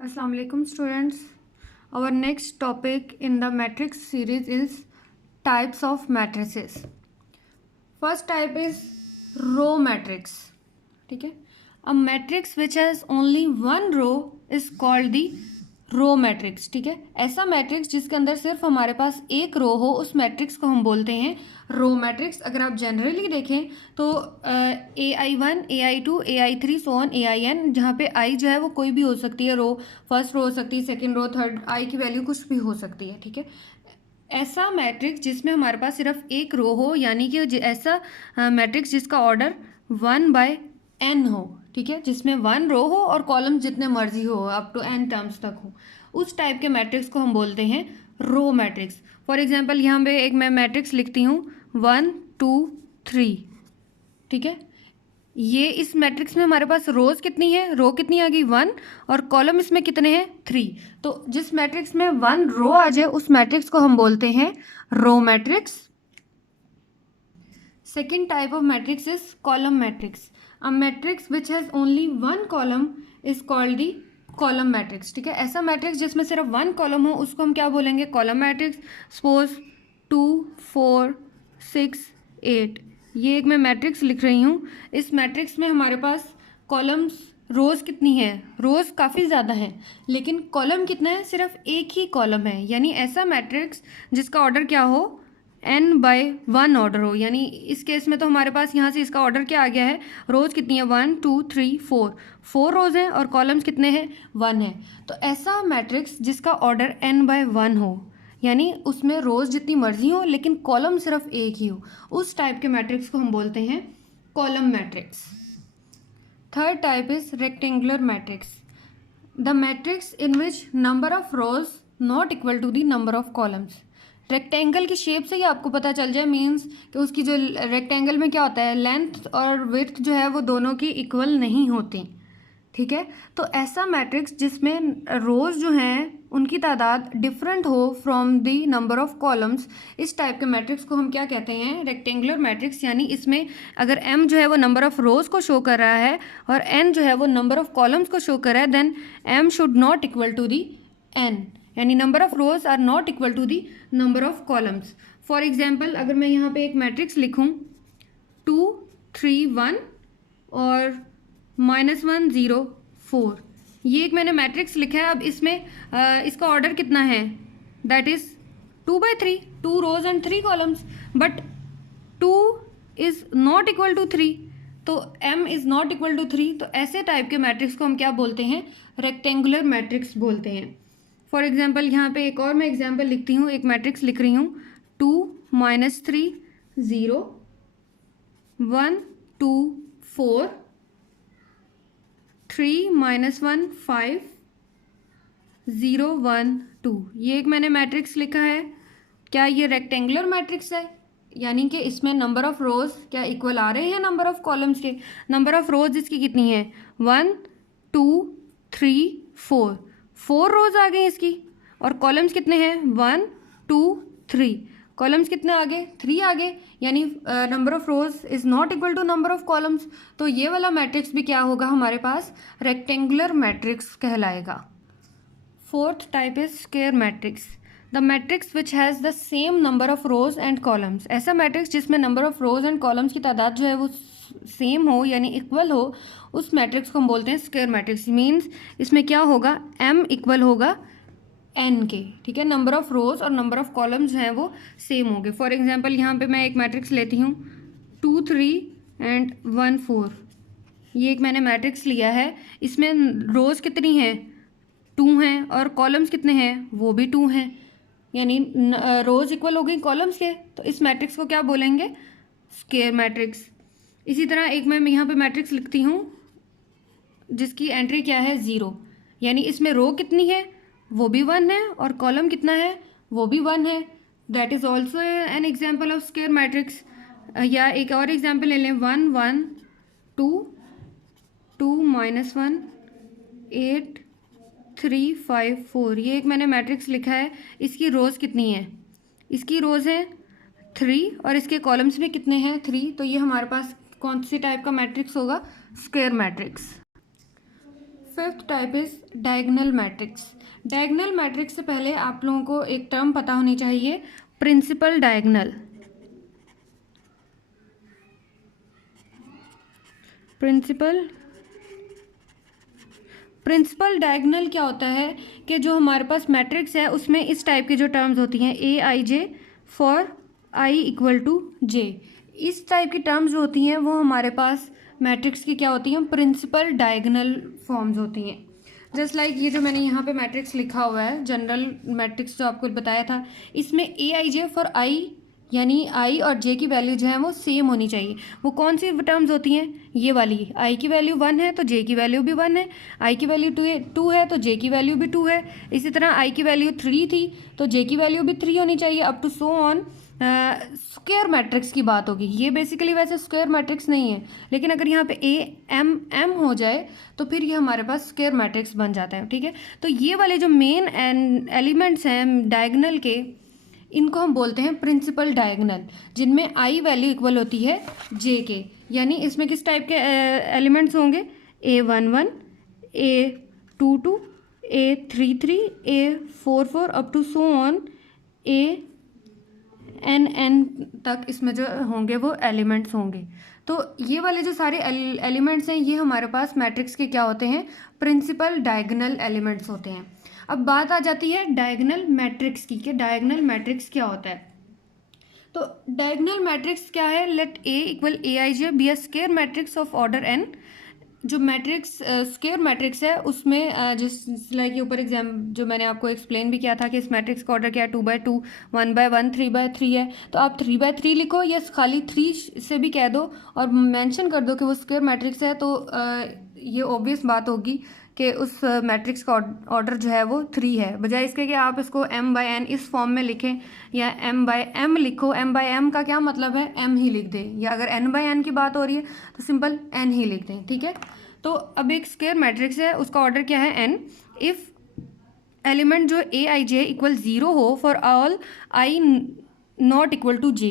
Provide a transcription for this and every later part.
Assalamu alaikum students. Our next topic in the matrix series is types of matrices. First type is row matrix. ठीक है. A matrix which has only one row is called the row matrix. ठीक है. ऐसा matrix जिसके अंदर सिर्फ हमारे पास एक रो हो उस मैट्रिक्स को हम बोलते हैं रो मैट्रिक्स. अगर आप जनरली देखें तो AI1 AI2 AI3 so on AIN, जहाँ पे आई जो है वो कोई भी हो सकती है. रो फर्स्ट रो हो सकती है, सेकंड रो, थर्ड, आई की वैल्यू कुछ भी हो सकती है. ठीक है. ऐसा मैट्रिक्स जिसमें हमारे पास सिर्फ एक रो हो, यानी कि ऐसा मैट्रिक्स जिसका ऑर्डर 1/n हो. ठीक है. जिसमें वन रो हो और कॉलम जितने मर्जी हो अप टू n टर्म्स तक हो, उस टाइप के मैट्रिक्स को हम बोलते हैं रो मैट्रिक्स. फॉर एग्जांपल यहाँ पे एक मैं मैट्रिक्स लिखती हूँ 1 2 3. ठीक है. ये इस मैट्रिक्स में हमारे पास रोज कितनी है, रो कितनी आ गई 1, और कॉलम इसमें कितने हैं 3. तो जिस मैट्रिक्स में 1 रो आ जाए उस मैट्रिक्स को हम बोलते हैं row matrix. Second type of matrix is column matrix. A matrix which has only one column is called the column matrix. ठीक है. ऐसा मैट्रिक्स जिसमें सिर्फ वन कॉलम हो उसको हम क्या बोलेंगे, कॉलम मैट्रिक्स. सपोज 2 4 6 8, ये एक मैं मैट्रिक्स लिख रही हूँ. इस मैट्रिक्स में हमारे पास कॉलम्स, रोज़ कितनी है, रोज़ काफ़ी ज़्यादा है, लेकिन कॉलम कितना है, सिर्फ एक ही कॉलम है. यानी ऐसा मैट्रिक्स जिसका ऑर्डर क्या हो, n/1 ऑर्डर हो. यानी इस केस में तो हमारे पास यहाँ से इसका ऑर्डर क्या आ गया है, रोज़ कितनी है 1 2 3 4 रोज़ हैं और कॉलम्स कितने हैं 1 है. तो ऐसा मैट्रिक्स जिसका ऑर्डर n/1 हो, यानी उसमें रोज़ जितनी मर्जी हो लेकिन कॉलम सिर्फ एक ही हो, उस टाइप के मैट्रिक्स को हम बोलते हैं column matrix. Third type is rectangular matrix. The matrix in which number of rows not equal to the number of columns. Rectangle की शेप से ही आपको पता चल जाए, मीन्स कि उसकी जो रेक्टेंगल में क्या होता है, लेंथ और विड्थ जो है वो दोनों की इक्वल नहीं होती. ठीक है. तो ऐसा मैट्रिक्स जिसमें रोज जो हैं उनकी तादाद डिफरेंट हो from the number of columns, इस टाइप के मैट्रिक्स को हम क्या कहते हैं, रेक्टेंगुलर मैट्रिक्स. यानी इसमें अगर m जो है वो नंबर ऑफ रोज को शो कर रहा है और n जो है वो नंबर ऑफ कॉलम्स को शो कर रहा है, then m should not equal to the n. यानी number of rows are not equal to the number of columns. For example अगर मैं यहाँ पे एक मैट्रिक्स लिखूँ 2 3 1 और -1 0 4, ये एक मैंने मैट्रिक्स लिखा है. अब इसमें इसका ऑर्डर कितना है, that is 2/3, 2 rows and 3 columns. But 2 is not equal to 3, तो m is not equal to 3. तो ऐसे टाइप के मैट्रिक्स को हम क्या बोलते हैं, रेक्टेंगुलर मैट्रिक्स बोलते हैं. फॉर एग्जाम्पल यहाँ पे एक और मैं एग्जाम्पल लिखती हूँ, एक मैट्रिक्स लिख रही हूँ 2 -3 0 1 2 4 3 -1 5 0 1 2. ये एक मैंने मैट्रिक्स लिखा है. क्या ये रेक्टेंगुलर मैट्रिक्स है, यानी कि इसमें नंबर ऑफ रोज क्या इक्वल आ रहे हैं नंबर ऑफ कॉलम्स के. नंबर ऑफ रोज इसकी कितनी है 1 2 3 4 रोज आ गई इसकी, और कॉलम्स कितने हैं 1 2 3. कॉलम्स कितने आ गए 3 आ गए, यानी number of rows is not equal to number of columns. तो ये वाला मैट्रिक्स भी क्या होगा हमारे पास, रेक्टेंगुलर मैट्रिक्स कहलाएगा. Fourth type is square matrix. The matrix which has the same number of rows and columns. ऐसा मैट्रिक्स जिसमें number of rows and columns की तादाद जो है वो सेम हो यानी इक्वल हो, उस मैट्रिक्स को हम बोलते हैं स्क्वायर मैट्रिक्स. मीन्स इसमें क्या होगा, m इक्वल होगा n के. ठीक है. नंबर ऑफ रोज और नंबर ऑफ कॉलम्स हैं वो सेम होंगे. फॉर एग्जांपल यहाँ पे मैं एक मैट्रिक्स लेती हूँ 2 3 एंड 1 4. ये एक मैंने मैट्रिक्स लिया है. इसमें रोज कितनी हैं 2 हैं और कॉलम्स कितने हैं वो भी 2 हैं, यानी रोज इक्वल हो गई कॉलम्स के. तो इस मैट्रिक्स को क्या बोलेंगे, स्क्वायर मैट्रिक्स. इसी तरह एक मैं यहाँ पे मैट्रिक्स लिखती हूँ जिसकी एंट्री क्या है 0, यानी इसमें रो कितनी है वो भी 1 है और कॉलम कितना है वो भी 1 है. That is also an example of square matrix. या एक और एग्जाम्पल ले लें 1 1 2 2 -1 8 3 5 4. ये एक मैंने मैट्रिक्स लिखा है. इसकी रोज़ कितनी है, इसकी रोज़ है 3 और इसके कॉलम्स भी कितने हैं 3. तो ये हमारे पास कौन सी टाइप का मैट्रिक्स होगा, square matrix. Fifth type is diagonal matrix. Diagonal matrix से पहले आप लोगों को एक टर्म पता होनी चाहिए, प्रिंसिपल डायगोनल। प्रिंसिपल डायगोनल क्या होता है कि जो हमारे पास मैट्रिक्स है उसमें इस टाइप की जो टर्म्स होती हैं, A I J for I equal to J, इस टाइप की टर्म्स जो होती हैं वो हमारे पास मैट्रिक्स की क्या होती हैं, प्रिंसिपल डायगोनल फॉर्म्स होती हैं। जस्ट लाइक ये जो मैंने यहाँ पे मैट्रिक्स लिखा हुआ है, जनरल मैट्रिक्स जो आपको बताया था, इसमें ए आई जे फॉर आई यानी आई और जे की वैल्यू जो है वो सेम होनी चाहिए। वो कौन सी टर्म्स होती हैं, ये वाली, आई की वैल्यू 1 है तो जे की वैल्यू भी 1 है, आई की वैल्यू 2 है तो जे की वैल्यू भी 2 है, इसी तरह आई की वैल्यू 3 थी तो जे की वैल्यू भी 3 होनी चाहिए, up to so on. Square matrix की बात होगी, ये बेसिकली वैसे स्क्वायर मैट्रिक्स नहीं है, लेकिन अगर यहाँ पे ए एम एम हो जाए तो फिर ये हमारे पास स्क्वायर मैट्रिक्स बन जाता है। ठीक है, तो ये वाले जो मेन एलिमेंट्स हैं डायगोनल के, इनको हम बोलते हैं प्रिंसिपल डायगोनल, जिनमें आई वैल्यू इक्वल होती है जे के। यानी इसमें किस टाइप के एलिमेंट्स होंगे, A11, A22, A33, A44 up to so on ANN तक इसमें जो होंगे वो एलिमेंट्स होंगे। तो ये वाले जो सारे एलिमेंट्स हैं ये हमारे पास मैट्रिक्स के क्या होते हैं, प्रिंसिपल डायगोनल एलिमेंट्स होते हैं। अब बात आ जाती है डायगोनल मैट्रिक्स की, कि डायगोनल मैट्रिक्स क्या होता है। तो डायगोनल मैट्रिक्स क्या है, let A equal A I J be a square matrix of order N. जो मैट्रिक्स स्क्वायर मैट्रिक्स है उसमें जिस लाइक के ऊपर एग्जाम जो मैंने आपको एक्सप्लेन भी किया था कि इस मैट्रिक्स का ऑर्डर क्या है, 2x2, 1x1, 3x3 है, तो आप 3x3 लिखो या खाली 3 से भी कह दो और मेंशन कर दो कि वो स्क्वायर मैट्रिक्स है, तो ये ऑब्वियस बात होगी कि उस मैट्रिक्स का ऑर्डर जो है वो 3 है, बजाय इसके कि आप इसको m/n इस फॉर्म में लिखें या m/m लिखो। m/m का क्या मतलब है, m ही लिख दें, या अगर n/n की बात हो रही है तो सिंपल n ही लिख दें। ठीक है, तो अब एक स्क्वायर मैट्रिक्स है, उसका ऑर्डर क्या है, n। इफ़ एलिमेंट जो ए आई जे इक्वल 0 हो for all I not equal to J,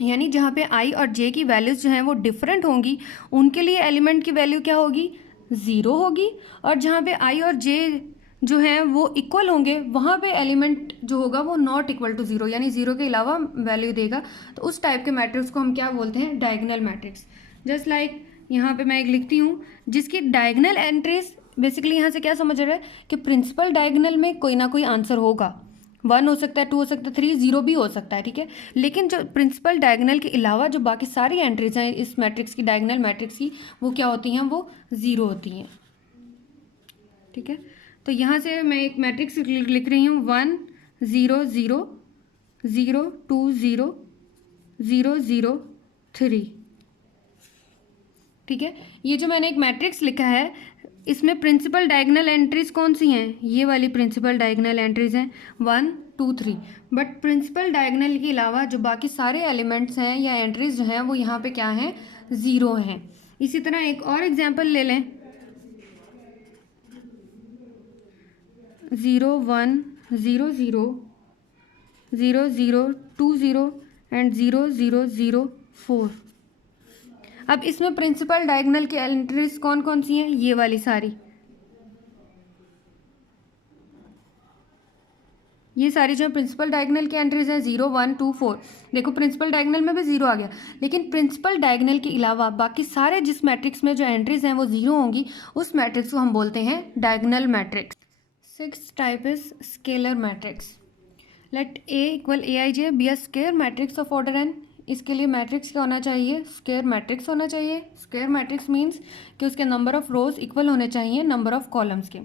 यानी जहाँ पे आई और जे की वैल्यूज़ जो हैं वो डिफरेंट होंगी, उनके लिए एलिमेंट की वैल्यू क्या होगी, 0 होगी, और जहाँ पे आई और जे जो हैं वो इक्वल होंगे वहाँ पे एलिमेंट जो होगा वो नॉट इक्वल टू 0, यानी 0 के अलावा वैल्यू देगा। तो उस टाइप के मैट्रिक्स को हम क्या बोलते हैं, डायगोनल मैट्रिक्स। जस्ट लाइक यहाँ पे मैं एक लिखती हूँ जिसकी डायगोनल एंट्रीज, बेसिकली यहाँ से क्या समझ रहा है कि प्रिंसिपल डायगोनल में कोई ना कोई आंसर होगा, 1 हो सकता है, 2 हो सकता है, 3, 0 भी हो सकता है। ठीक है, लेकिन जो प्रिंसिपल डायगोनल के अलावा जो बाकी सारी एंट्रीज हैं इस मैट्रिक्स की, डायगोनल मैट्रिक्स की, वो क्या होती हैं, वो 0 होती हैं। ठीक है, तो यहाँ से मैं एक मैट्रिक्स लिख रही हूँ, 1 0 0 0 2 0 0 0 3। ठीक है, ये जो मैंने एक मैट्रिक्स लिखा है इसमें प्रिंसिपल डायगोनल एंट्रीज कौन सी हैं, ये वाली प्रिंसिपल डायगोनल एंट्रीज हैं 1 2 3। बट प्रिंसिपल डायगोनल के अलावा जो बाकी सारे एलिमेंट्स हैं या एंट्रीज जो हैं वो यहाँ पे क्या हैं, 0 हैं। इसी तरह एक और एग्जांपल ले लें, 0 1 0 0 0 0 2 0 एंड 0 0 0 4। अब इसमें प्रिंसिपल डायगोनल की एंट्रीज कौन कौन सी हैं, ये वाली सारी, ये सारी जो प्रिंसिपल डायगोनल की एंट्रीज हैं 0 1 2 4। देखो प्रिंसिपल डायगोनल में भी 0 आ गया, लेकिन प्रिंसिपल डायगोनल के अलावा बाकी सारे जिस मैट्रिक्स में जो एंट्रीज हैं वो 0 होंगी, उस मैट्रिक्स को हम बोलते हैं diagonal matrix. Sixth type is scalar matrix. Let A equal A I J be a square matrix of order N. इसके लिए मैट्रिक्स क्या होना चाहिए, स्क्वायर मैट्रिक्स होना चाहिए। स्क्वायर मैट्रिक्स मीन्स कि उसके नंबर ऑफ रोज इक्वल होने चाहिए नंबर ऑफ कॉलम्स के।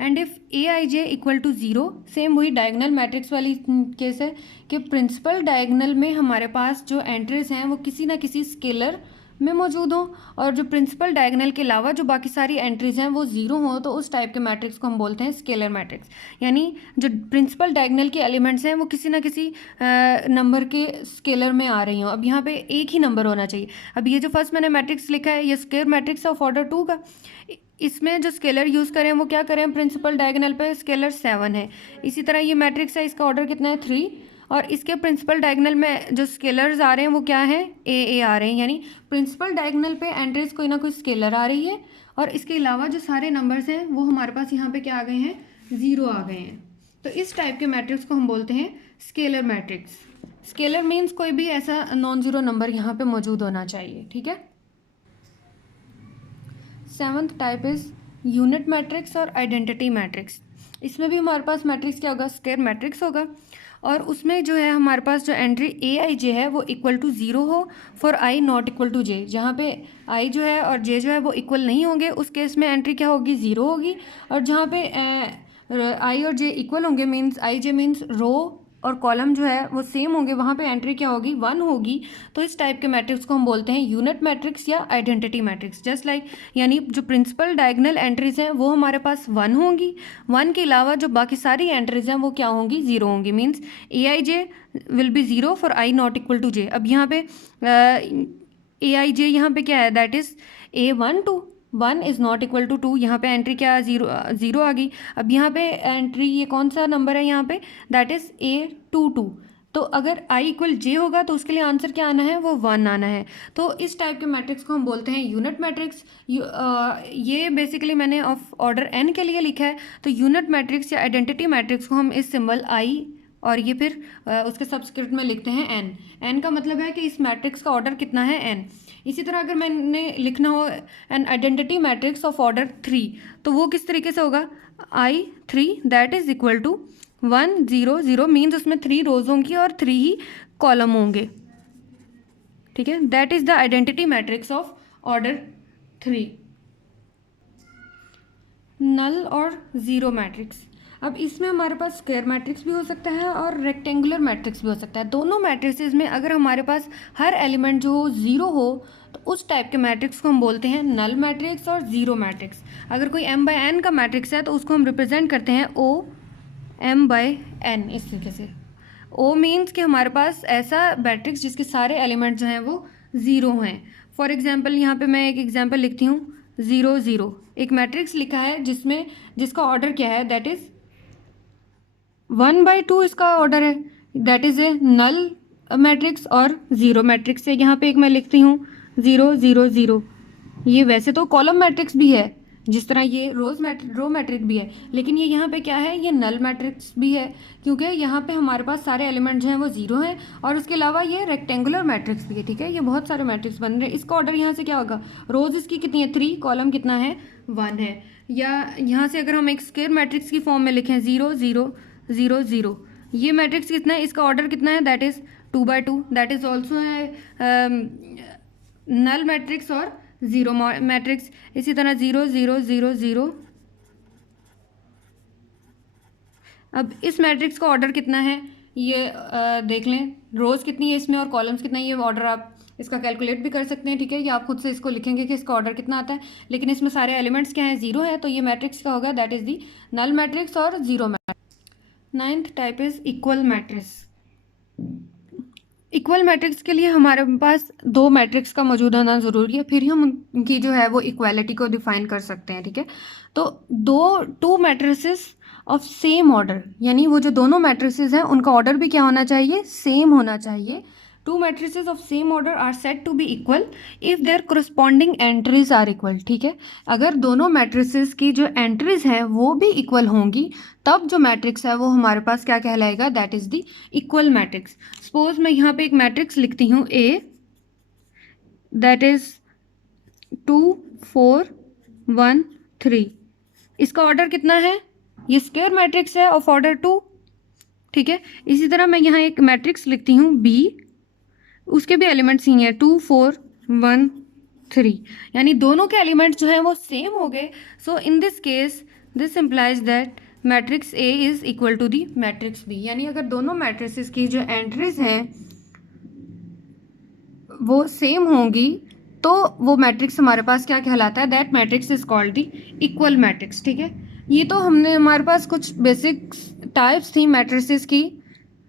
And if A I J equal to 0, same वही डायगोनल मैट्रिक्स वाली केस है कि प्रिंसिपल डायगोनल में हमारे पास जो एंट्रीज हैं वो किसी ना किसी स्केलर में मौजूद हो, और जो प्रिंसिपल डायगोनल के अलावा जो बाकी सारी एंट्रीज हैं वो 0 हो, तो उस टाइप के मैट्रिक्स को हम बोलते हैं स्केलर मैट्रिक्स। यानी जो प्रिंसिपल डायगोनल के एलिमेंट्स हैं वो किसी ना किसी नंबर के स्केलर में आ रही हों। अब यहाँ पे एक ही नंबर होना चाहिए। अब ये जो फर्स्ट मैंने मैट्रिक्स लिखा है ये स्क्वायर मैट्रिक्स ऑफ ऑर्डर 2 का, इसमें जो स्केलर यूज़ करें वो क्या करें, प्रिंसिपल डायगोनल पे स्केलर 7 है। इसी तरह ये मैट्रिक्स है, इसका ऑर्डर कितना है, 3, और इसके प्रिंसिपल डायगोनल में जो स्केलर्स आ रहे हैं वो क्या है, ए आ रहे हैं, यानी प्रिंसिपल डायगोनल पे एंट्रीज कोई ना कोई स्केलर आ रही है, और इसके अलावा जो सारे नंबर्स हैं वो हमारे पास यहाँ पे क्या आ गए हैं, 0 आ गए हैं। तो इस टाइप के मैट्रिक्स को हम बोलते हैं स्केलर मैट्रिक्स। स्केलर मीन्स कोई भी ऐसा नॉन जीरो नंबर यहाँ पे मौजूद होना चाहिए, ठीक है। 7th type is unit matrix और आइडेंटिटी मैट्रिक्स। इसमें भी हमारे पास मैट्रिक्स क्या होगा, स्क्वायर मैट्रिक्स होगा, और उसमें जो है हमारे पास जो एंट्री ए आई जे है वो इक्वल टू 0 हो for I not equal to J. जहाँ पे आई जो है और जे जो है वो इक्वल नहीं होंगे उस केस में एंट्री क्या होगी, 0 होगी, और जहाँ पे आई और जे इक्वल होंगे means I J means row और कॉलम जो है वो सेम होंगे, वहाँ पे एंट्री क्या होगी, 1 होगी। तो इस टाइप के मैट्रिक्स को हम बोलते हैं यूनिट मैट्रिक्स या आइडेंटिटी मैट्रिक्स। जस्ट लाइक यानी जो प्रिंसिपल डायगोनल एंट्रीज हैं वो हमारे पास 1 होंगी, 1 के अलावा जो बाकी सारी एंट्रीज हैं वो क्या होंगी, 0 होंगी, means A I J will be 0 for I not equal to J. अब यहाँ पे ए आई जे यहाँ पे क्या है, that is A1 1 is not equal to 2, यहाँ पे एंट्री क्या, 0 आ गई। अब यहाँ पे एंट्री ये कौन सा नंबर है यहाँ पे, दैट इज़ A22। तो अगर i इक्वल जे होगा तो उसके लिए आंसर क्या आना है, वो 1 आना है। तो इस टाइप के मैट्रिक्स को हम बोलते हैं यूनिट मैट्रिक्स। ये बेसिकली मैंने ऑफ ऑर्डर n के लिए लिखा है। तो यूनिट मैट्रिक्स या आइडेंटिटी मैट्रिक्स को हम इस सिंबल i और ये फिर उसके सबस्क्रिप्ट में लिखते हैं n का मतलब है कि इस मैट्रिक्स का ऑर्डर कितना है, n। इसी तरह अगर मैंने लिखना हो an identity matrix of order 3 तो वो किस तरीके से होगा, I3 that is equal to 1 0 0 means उसमें 3 रोज होंगी और 3 ही कॉलम होंगे, ठीक है। That is the identity matrix of order 3। नल और ज़ीरो मैट्रिक्स। अब इसमें हमारे पास स्क्वायर मैट्रिक्स भी हो सकता है और रेक्टेंगुलर मैट्रिक्स भी हो सकता है। दोनों मैट्रिक्स में अगर हमारे पास हर एलिमेंट जो हो 0 हो तो उस टाइप के मैट्रिक्स को हम बोलते हैं नल मैट्रिक्स और ज़ीरो मैट्रिक्स। अगर कोई m/n का मैट्रिक्स है तो उसको हम रिप्रेजेंट करते हैं O m/n इस तरीके से। O मीन्स कि हमारे पास ऐसा मैट्रिक्स जिसके सारे एलिमेंट जो हैं वो 0 हैं। फॉर एग्जाम्पल यहाँ पे मैं एक एग्जाम्पल लिखती हूँ 0 0। एक मैट्रिक्स लिखा है जिसका ऑर्डर क्या है, दैट इज़ 1/2 इसका ऑर्डर है, that is a null matrix और ज़ीरो मैट्रिक्स है। यहाँ पे एक मैं लिखती हूँ 0 0 0। ये वैसे तो कॉलम मैट्रिक्स भी है जिस तरह ये रो मैट्रिक्स भी है, लेकिन ये यहाँ पे क्या है, ये नल मैट्रिक्स भी है क्योंकि यहाँ पे हमारे पास सारे एलिमेंट जो हैं वो 0 हैं, और उसके अलावा ये रेक्टेंगुलर मैट्रिक्स भी है, ठीक है। ये बहुत सारे मैट्रिक्स बन रहे हैं। इसका ऑर्डर यहाँ से क्या होगा, रोज इसकी कितनी है, 3, कॉलम कितना है, 1 है। या यहाँ से अगर हम एक स्क्वायर मैट्रिक्स की फॉर्म में लिखें 0 0 0 0, ये मैट्रिक्स कितना है, इसका ऑर्डर कितना है, that is 2/2, that is also है नल मैट्रिक्स और ज़ीरो मैट्रिक्स। इसी तरह 0 0 0 0। अब इस मैट्रिक्स का ऑर्डर कितना है ये देख लें, रोज कितनी है इसमें और कॉलम्स कितना है, ये ऑर्डर आप इसका कैलकुलेट भी कर सकते हैं, ठीक है। या आप खुद से इसको लिखेंगे कि इसका ऑर्डर कितना आता है, लेकिन इसमें सारे एलिमेंट्स क्या हैं, 0 है, तो ये मैट्रिक्स का होगा, that is the null matrix और zero matrix. 9th type is equal matrix. Equal matrix के लिए हमारे पास 2 मैट्रिक्स का मौजूद होना ज़रूरी है, फिर ही हम उनकी जो है वो इक्वालिटी को डिफाइन कर सकते हैं, ठीक है। तो 2 मैट्रिसेस ऑफ सेम ऑर्डर, यानी वो जो दोनों मैट्रिसेस हैं उनका ऑर्डर भी क्या होना चाहिए, सेम होना चाहिए। 2 matrices of same order are said to be equal if their corresponding entries are equal, ठीक है। अगर दोनों मैट्रिसेस की जो एंट्रीज हैं वो भी इक्वल होंगी तब जो मैट्रिक्स है वो हमारे पास क्या कहलाएगा, that is the equal matrix. Suppose मैं यहाँ पे एक मैट्रिक्स लिखती हूँ A, दैट इज़ 2 4 1 3। इसका ऑर्डर कितना है, ये स्क्वायर मैट्रिक्स है ऑफ ऑर्डर 2, ठीक है। इसी तरह मैं यहाँ एक मैट्रिक्स लिखती हूँ B, उसके भी एलिमेंट्स ही हैं 2 4 1 3, यानी दोनों के एलिमेंट्स जो हैं वो सेम हो गए। So in this case this implies that matrix A is equal to the matrix B, यानी अगर दोनों मैट्रिसेस की जो एंट्रीज हैं वो सेम होंगी तो वो मैट्रिक्स हमारे पास क्या कहलाता है, that matrix is called the equal matrix, ठीक है। ये तो हमने हमारे पास कुछ बेसिक टाइप्स थी मैट्रिसेस की,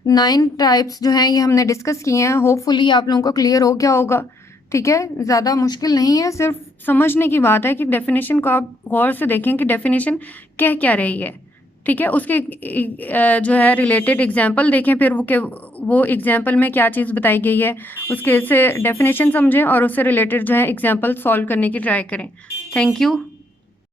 9 टाइप्स जो हैं ये हमने डिस्कस किए हैं। होपफुली आप लोगों को क्लियर हो गया होगा, ठीक है। ज़्यादा मुश्किल नहीं है, सिर्फ समझने की बात है कि डेफिनेशन को आप गौर से देखें कि डेफिनेशन कह क्या रही है, ठीक है, उसके जो है रिलेटेड एग्जाम्पल देखें, फिर वो एग्जाम्पल में क्या चीज़ बताई गई है उसके से डेफिनेशन समझें और उससे रिलेटेड जो है एग्जाम्पल सॉल्व करने की ट्राई करें। Thank you.